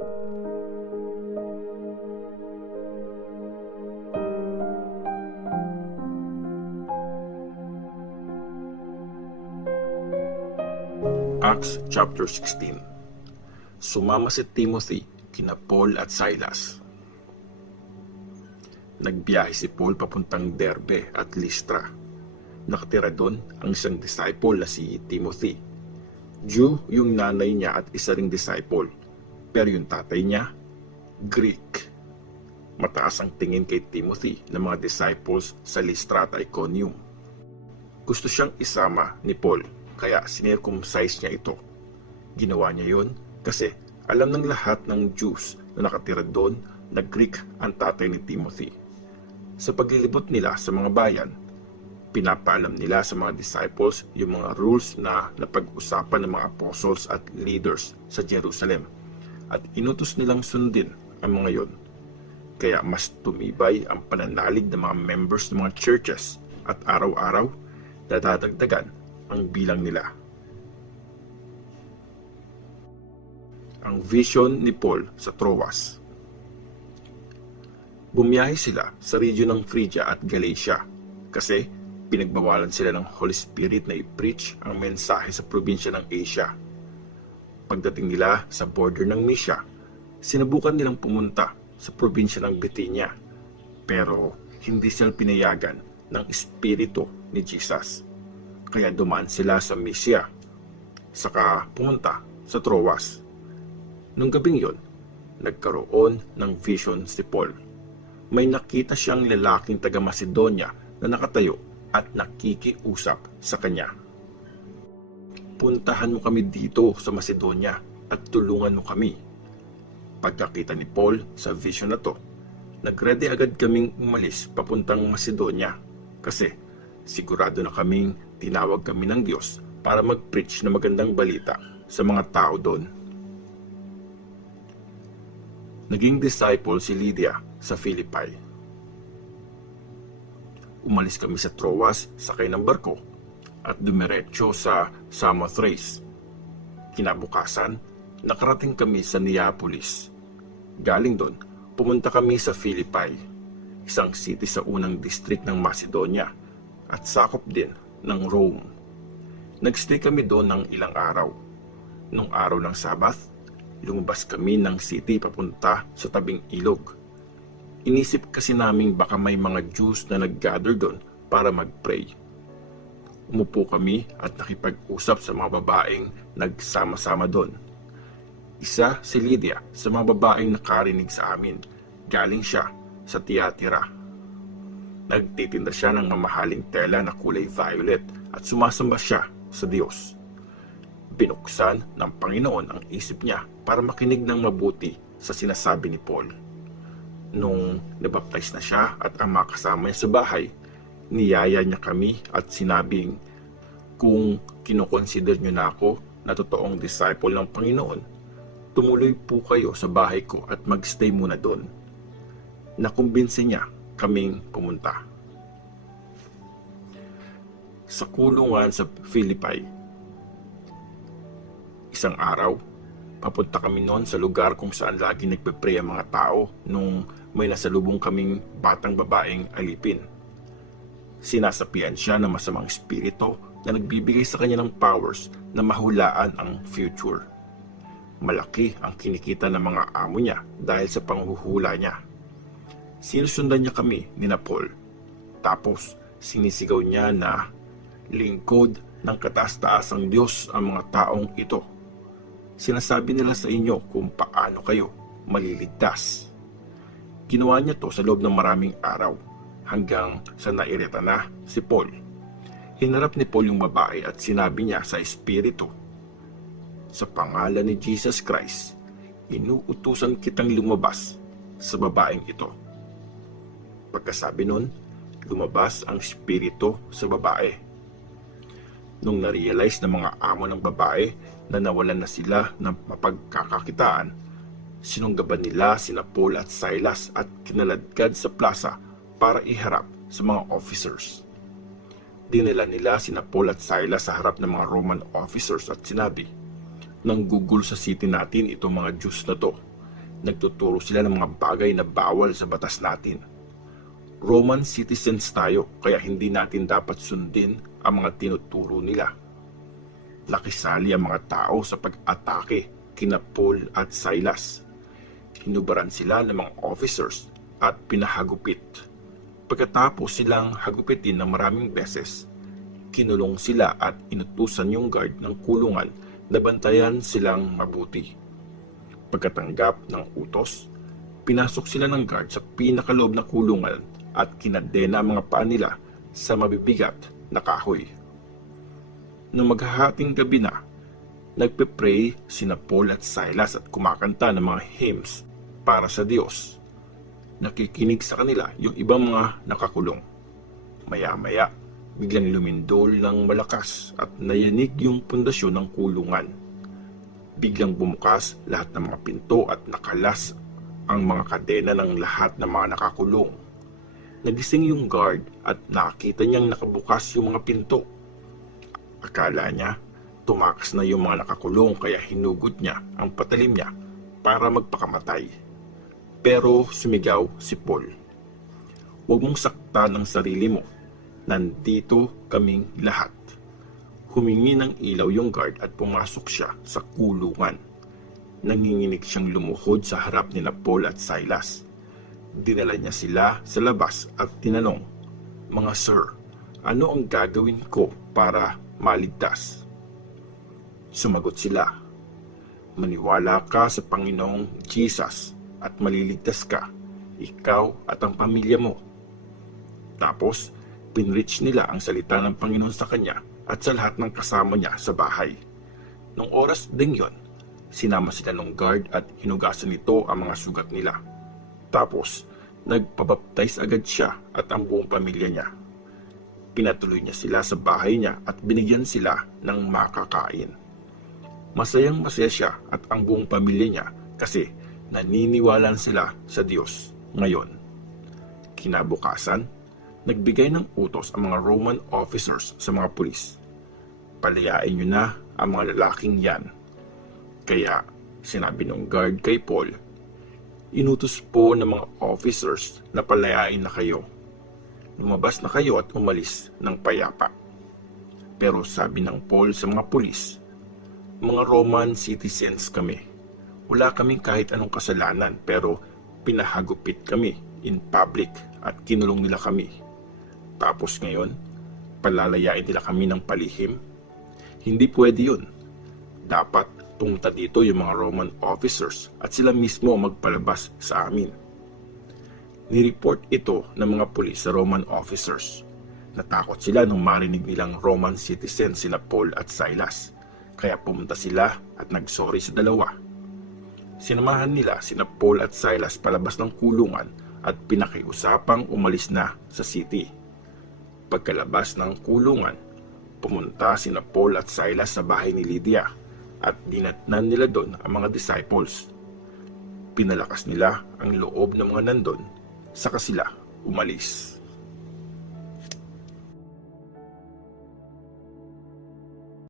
Acts chapter 16. Sumama si Timothy kina Paul at Silas. Nagbiyahe si Paul papuntang Derbe at Lystra. Nakatira doon ang isang disciple na si Timothy. Jew yung nanay niya at isa ring disciple, pero yung tatay niya, Greek. Mataas ang tingin kay Timothy ng mga disciples sa Lystra at Iconium. Gusto siyang isama ni Paul, kaya sinircumcise niya ito. Ginawa niya yon kasi alam ng lahat ng Jews na nakatira doon na Greek ang tatay ni Timothy. Sa paglilibot nila sa mga bayan, pinapaalam nila sa mga disciples yung mga rules na napag-usapan ng mga apostles at leaders sa Jerusalem, at inutos nilang sundin ang mga yon. Kaya mas tumibay ang pananalig ng mga members ng mga churches at araw-araw dadadagdagan ang bilang nila. Ang vision ni Paul sa Troas. Bumiyahe sila sa region ng Phrygia at Galatia kasi pinagbawalan sila ng Holy Spirit na i-preach ang mensahe sa probinsya ng Asia. Pagdating nila sa border ng Mysia, sinubukan nilang pumunta sa probinsya ng Bithynia, pero hindi sila pinayagan ng Espiritu ni Jesus. Kaya dumaan sila sa Mysia, saka pumunta sa Troas. Nung gabing yon, nagkaroon ng vision si Paul. May nakita siyang lalaking taga Macedonia na nakatayo at nakikiusap sa kanya. Puntahan mo kami dito sa Macedonia at tulungan mo kami. Pagkakita ni Paul sa vision na to, nagready agad kaming umalis papuntang Macedonia kasi sigurado na kaming tinawag kami ng Diyos para mag-preach na magandang balita sa mga tao doon. Naging disciple si Lydia sa Philippi. Umalis kami sa Troas sakay ng barko at dumiretso sa Samothrace. Kinabukasan, nakarating kami sa Neapolis. Galing doon, pumunta kami sa Philippi, isang city sa unang district ng Macedonia at sakop din ng Rome. Nagstay kami doon ng ilang araw. Nung araw ng Sabath, lumabas kami ng city papunta sa tabing ilog. Inisip kasi naming baka may mga Jews na nag-gather doon para mag-pray. Umupo kami at nakipag-usap sa mga babaeng nagsama-sama doon. Isa si Lydia sa mga babaeng nakarinig sa amin. Galing siya sa Tiatira. Nagtitinda siya ng mamahaling tela na kulay violet at sumasamba siya sa Diyos. Binuksan ng Panginoon ang isip niya para makinig ng mabuti sa sinasabi ni Paul. Nung nabaptize na siya at ang mga kasama niya sa bahay, niyaya niya kami at sinabing, kung kinoconsider niyo na ako na totoong disciple ng Panginoon, tumuloy po kayo sa bahay ko at magstay muna doon. Nakumbinsi niya kaming pumunta. Sa kulungan sa Philippi. Isang araw, papunta kami noon sa lugar kung saan lagi nagpe-pray ang mga tao nung may nasalubong kaming batang babaeng alipin. Sinasapian siya ng masamang espiritu na nagbibigay sa kanya ng powers na mahulaan ang future. Malaki ang kinikita ng mga amo niya dahil sa panghuhula niya. Sinusundan niya kami ni Paul. Tapos sinisigaw niya na lingkod ng kataas-taasang Diyos ang mga taong ito. Sinasabi nila sa inyo kung paano kayo maliligtas. Ginawa niya to sa loob ng maraming araw hanggang sa nairita na si Paul. Hinarap ni Paul yung babae at sinabi niya sa espiritu, sa pangalan ni Jesus Christ, inuutusan kitang lumabas sa babaeng ito. Pagkasabi nun, lumabas ang espiritu sa babae. Nung na-realize ng mga amo ng babae na nawalan na sila ng mapagkakakitaan, sinunggaban nila sina Paul at Silas at kinaladkad sa plaza para iharap sa mga officers. Dinala nila sina Paul at Silas sa harap ng mga Roman officers at sinabi, "Nanggugulo sa city natin itong mga Jews na to. Nagtuturo sila ng mga bagay na bawal sa batas natin. Roman citizens tayo, kaya hindi natin dapat sundin ang mga tinuturo nila. Nakisali ang mga tao sa pag-atake kina Paul at Silas. Hinubaran sila ng mga officers at pinahagupit. Pagkatapos silang hagupitin ng maraming beses, kinulong sila at inutusan yung guard ng kulungan na bantayan silang mabuti. Pagkatanggap ng utos, pinasok sila ng guard sa pinakaloob na kulungan at kinadena ang mga paa nila sa mabibigat na kahoy. Nung maghahating gabi na, nagpe-pray sina Paul at Silas at kumakanta ng mga hymns para sa Diyos. Nakikinig sa kanila yung ibang mga nakakulong. Maya-maya, biglang lumindol ng malakas at nayanig yung pundasyon ng kulungan. Biglang bumukas lahat ng mga pinto at nakalas ang mga kadena ng lahat ng mga nakakulong. Nagising yung guard at nakita niyang nakabukas yung mga pinto. Akala niya, tumakas na yung mga nakakulong kaya hinugot niya ang patalim niya para magpakamatay. Pero sumigaw si Paul, "Huwag mong saktan ang sarili mo. Nandito kaming lahat." Humingi ng ilaw yung guard at pumasok siya sa kulungan. Nanginginig siyang lumuhod sa harap ni Paul at Silas. Dinala niya sila sa labas at tinanong, "Mga sir, ano ang gagawin ko para maligtas?" Sumagot sila, "Maniwala ka sa Panginoong Jesus at maliligtas ka, ikaw at ang pamilya mo." Tapos, pinreach nila ang salita ng Panginoon sa kanya at sa lahat ng kasama niya sa bahay. Nung oras ding yon, sinama sila ng guard at hinugasan nito ang mga sugat nila. Tapos, nagpabaptize agad siya at ang buong pamilya niya. Pinatuloy niya sila sa bahay niya at binigyan sila ng makakain. Masayang masaya siya at ang buong pamilya niya kasi naniniwala sila sa Diyos ngayon. Kinabukasan, nagbigay ng utos ang mga Roman officers sa mga pulis. "Palayain niyo na ang mga lalaking yan." Kaya sinabi ng guard kay Paul, "Inutos po ng mga officers na palayain na kayo. Lumabas na kayo at umalis ng payapa." Pero sabi ng Paul sa mga pulis, "Mga Roman citizens kami. Wala kaming kahit anong kasalanan pero pinahagupit kami in public at kinulong nila kami. Tapos ngayon, palalayain nila kami ng palihim? Hindi pwede yun. Dapat pumunta dito yung mga Roman officers at sila mismo magpalabas sa amin." Nireport ito ng mga pulis sa Roman officers. Natakot sila nung marinig nilang Roman citizens sina Paul at Silas. Kaya pumunta sila at nagsorry sa dalawa. Sinamahan nila sina Paul at Silas palabas ng kulungan at pinakiusapang umalis na sa city. Pagkalabas ng kulungan, pumunta sina Paul at Silas sa bahay ni Lydia at dinatnan nila doon ang mga disciples. Pinalakas nila ang loob ng mga nandun, saka sila umalis.